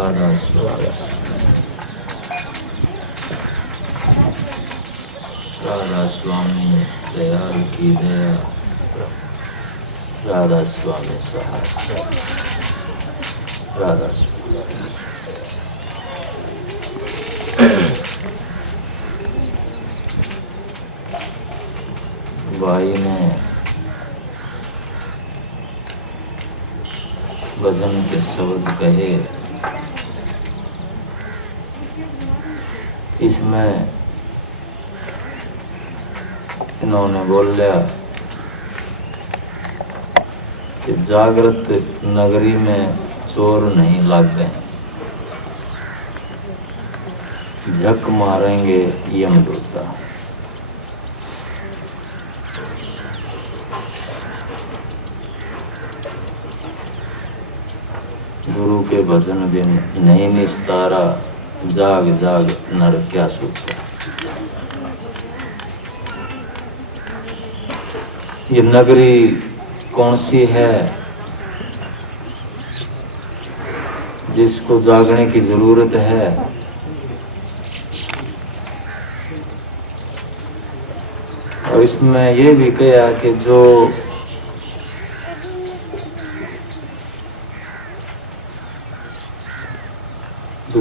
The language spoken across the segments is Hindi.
राधा स्वामी, राधा स्वामी दयाल की दया, राधा स्वामी सहाय, राधा स्वामी। भाई ने भजन के शब्द कहे, इसमें इन्होंने बोला कि जागृत नगरी में चोर नहीं लग गए, झक मारेंगे यमदूता। गुरु के भजन बिन नहीं निस्तारा, जाग जाग नर क्या सूता। ये नगरी कौन सी है जिसको जागने की जरूरत है? और इसमें ये भी कहा कि जो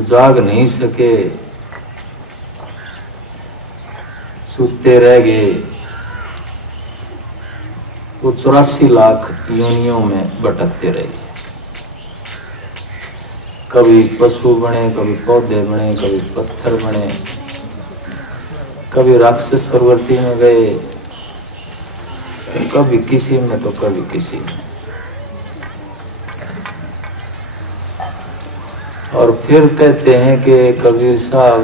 जाग नहीं सके, सूते रह गए, वो 84 लाख योनियों में भटकते रहे। कभी पशु बने, कभी पौधे बने, कभी पत्थर बने, कभी राक्षस प्रवृत्ति में गए, कभी किसी में तो कभी किसी में। और फिर कहते हैं कि कबीर साहब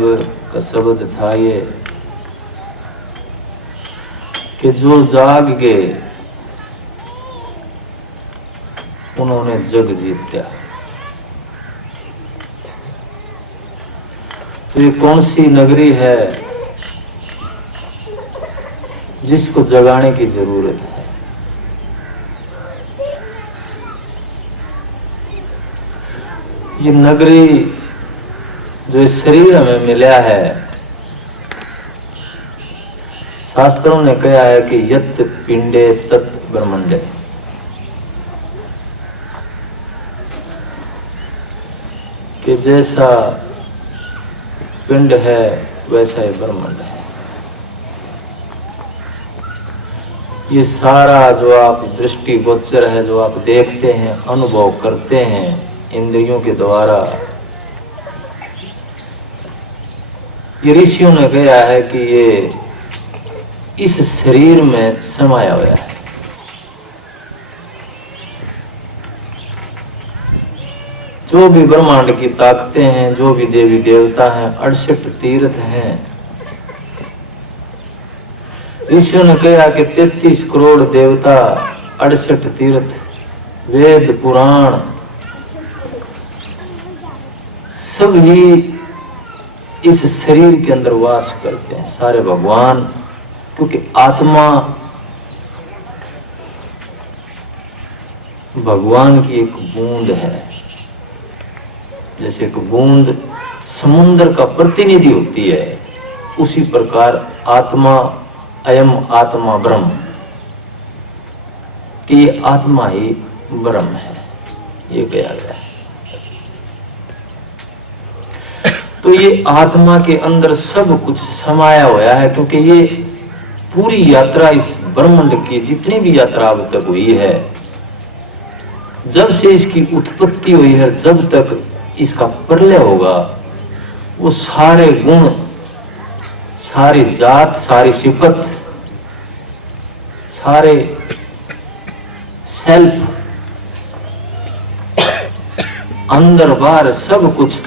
का शब्द था ये कि जो जाग गए उन्होंने जग जीता। तो ये कौन सी नगरी है जिसको जगाने की जरूरत है? ये नगरी जो इस शरीर हमें मिला है, शास्त्रों ने कहा है कि यत् पिंडे तत् ब्रह्मंडे, कि जैसा पिंड है वैसा ही ब्रह्मांड है। ये सारा जो आप दृष्टि गोचर है, जो आप देखते हैं, अनुभव करते हैं इंद्रियों के द्वारा, ये ऋषियों ने कहा है कि ये इस शरीर में समाया हुआ है। जो भी ब्रह्मांड की ताकतें हैं, जो भी देवी देवता हैं, 68 तीर्थ हैं। ऋषियों ने कहा कि 33 करोड़ देवता, 68 तीर्थ, वेद पुराण सब ही इस शरीर के अंदर वास करते हैं, सारे भगवान। क्योंकि आत्मा भगवान की एक बूंद है। जैसे एक बूंद समुद्र का प्रतिनिधि होती है, उसी प्रकार आत्मा, अयम आत्मा ब्रह्म, कि ये आत्मा ही ब्रह्म है, ये कहा गया है। तो ये आत्मा के अंदर सब कुछ समाया हुआ है। क्योंकि ये पूरी यात्रा इस ब्रह्मांड की जितनी भी यात्रा अब तक हुई है, जब से इसकी उत्पत्ति हुई है, जब तक इसका प्रलय होगा, वो सारे गुण, सारी जात, सारी सिफत, सारे सेल्फ, अंदर बाहर सब कुछ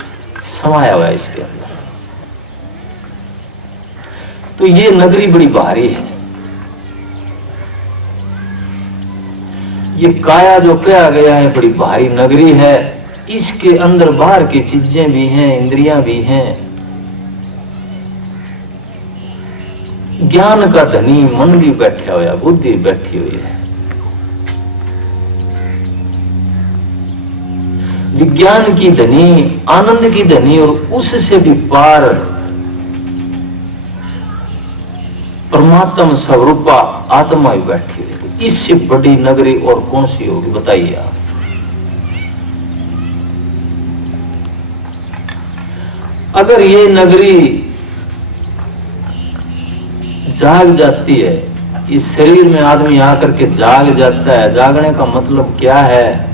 समाया हुआ है इसके अंदर। तो ये नगरी बड़ी भारी है। ये काया जो कहा गया है बड़ी भारी नगरी है। इसके अंदर बाहर की चीजें भी हैं, इंद्रियां भी हैं, ज्ञान का धनी मन भी बैठा हुआ, बुद्धि बैठी हुई है। विज्ञान की धनी, आनंद की धनी और उससे भी पार परमात्मा स्वरूपा आत्मा ही बैठी है। इससे बड़ी नगरी और कौन सी होगी बताइए आप। अगर ये नगरी जाग जाती है, इस शरीर में आदमी आकर के जाग जाता है, जागने का मतलब क्या है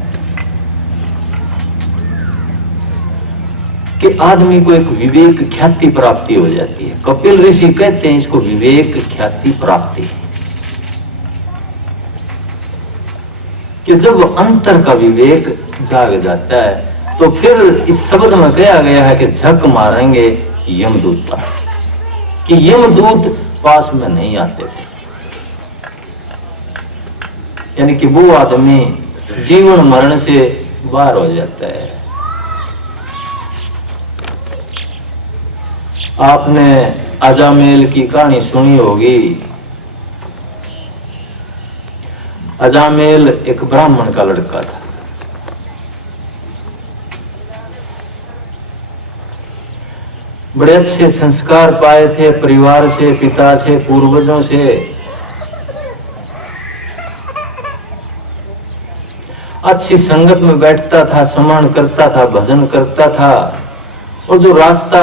कि आदमी को एक विवेक ख्याति प्राप्ति हो जाती है। कपिल ऋषि कहते हैं इसको विवेक ख्याति प्राप्ति, कि जब अंतर का विवेक जाग जाता है तो फिर इस शब्द में कहा गया है कि झक मारेंगे यमदूत पर, कि यमदूत पास में नहीं आते थे। यानी कि वो आदमी जीवन मरण से बाहर हो जाता है। आपने अजामेल की कहानी सुनी होगी। अजामेल एक ब्राह्मण का लड़का था। बड़े अच्छे संस्कार पाए थे परिवार से, पिता से, पूर्वजों से। अच्छी संगत में बैठता था, सम्मान करता था, भजन करता था, और जो रास्ता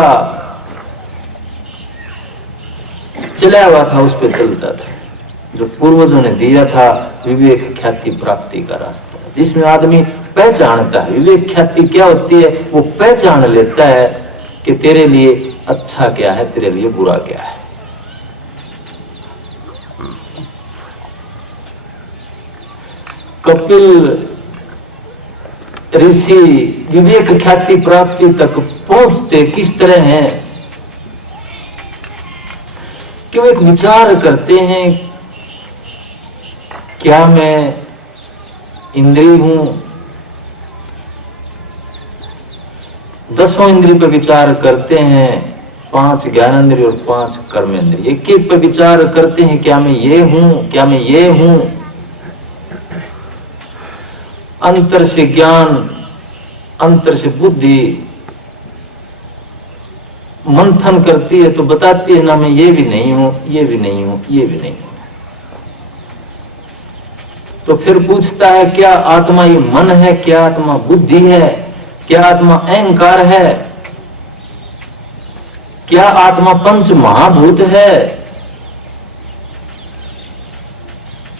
चला हुआ था उस पर चलता था, जो पूर्वजों ने दिया था विवेक ख्याति प्राप्ति का रास्ता, जिसमें आदमी पहचानता है। विवेक ख्याति क्या होती है? वो पहचान लेता है कि तेरे लिए अच्छा क्या है, तेरे लिए बुरा क्या है। कपिल ऋषि विवेक ख्याति प्राप्ति तक पहुंचते किस तरह हैं कि वो एक विचार करते हैं, क्या मैं इंद्रिय हूं? 10 इंद्रिय पर विचार करते हैं, 5 ज्ञानेंद्रिय और 5 कर्मेंद्रिय। एक पर विचार करते हैं, क्या मैं ये हूं, क्या मैं ये हूं? अंतर से ज्ञान, अंतर से बुद्धि मंथन करती है तो बताती है ना, मैं ये भी नहीं हूं, ये भी नहीं हूं, ये भी नहीं हूं। तो फिर पूछता है, क्या आत्मा ये मन है, क्या आत्मा बुद्धि है, क्या आत्मा अहंकार है, क्या आत्मा पंच महाभूत है,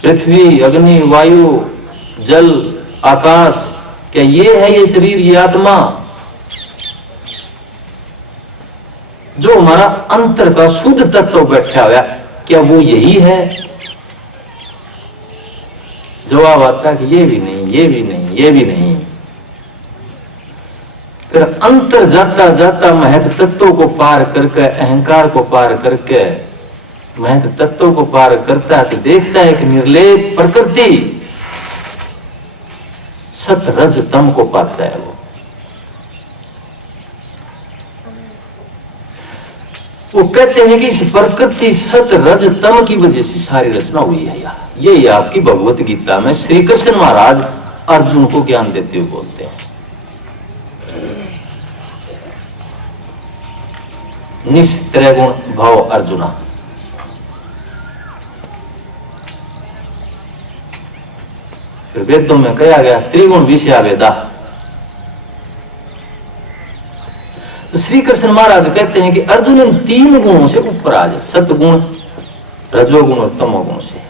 पृथ्वी, अग्नि, वायु, जल, आकाश, क्या ये है ये शरीर, ये आत्मा? जो हमारा अंतर का शुद्ध तत्व बैठा हुआ, क्या वो यही है? जवाब आता है कि ये भी नहीं, ये भी नहीं, ये भी नहीं। फिर अंतर जाता जाता महत्व तत्वों को पार करके, अहंकार को पार करके महत्व तत्वों को पार करता है तो देखता है कि निर्लेप प्रकृति सत रज तम को पाता है। वो कहते हैं कि इस प्रकृति सत रज तम की वजह से सारी रचना हुई है। ये आपकी भगवत गीता में श्री कृष्ण महाराज अर्जुन को ज्ञान देते हुए बोलते हैं। निस्त्रैगुण भाव अर्जुना। फिर वेदों में कहा गया त्रिगुण विषया वेदा। तो श्री कृष्ण महाराज कहते हैं कि अर्जुन इन 3 गुणों से ऊपर आ जाए, सतगुण, रजोगुण और तमोगुण से।